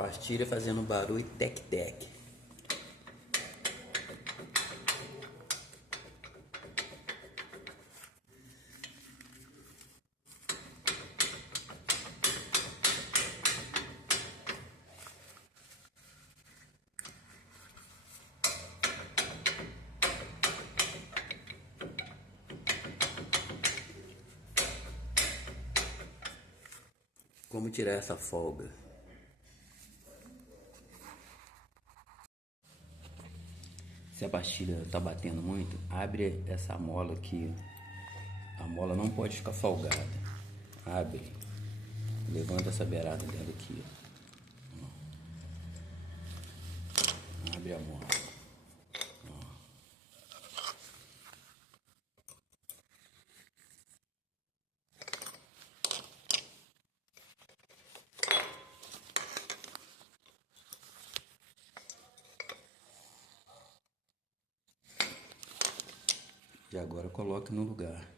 pastilha fazendo barulho tec-tec. Como tirar essa folga? Se a pastilha tá batendo muito, abre essa mola aqui. A mola não pode ficar folgada. Abre. Levanta essa beirada dela aqui. Abre a mola. E agora coloque no lugar.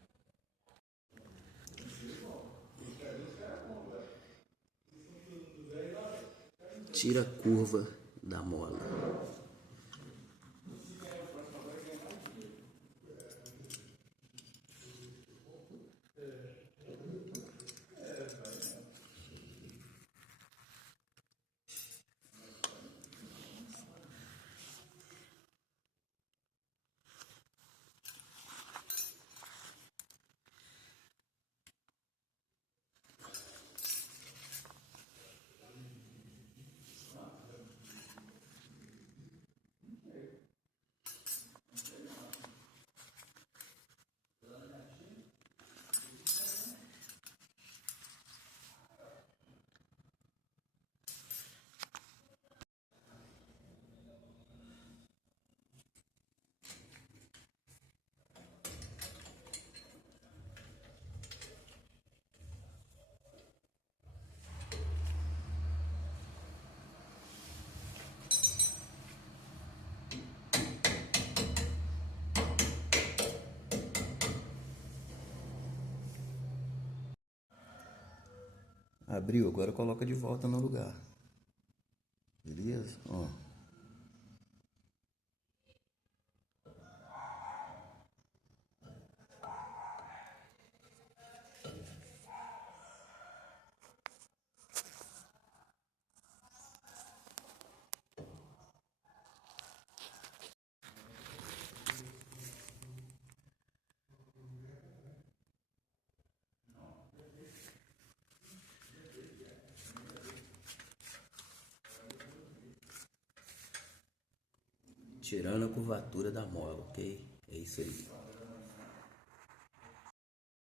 Tira a curva da mola. Abriu, agora coloca de volta no lugar. Beleza? Ó. Tirando a curvatura da mola, ok? É isso aí.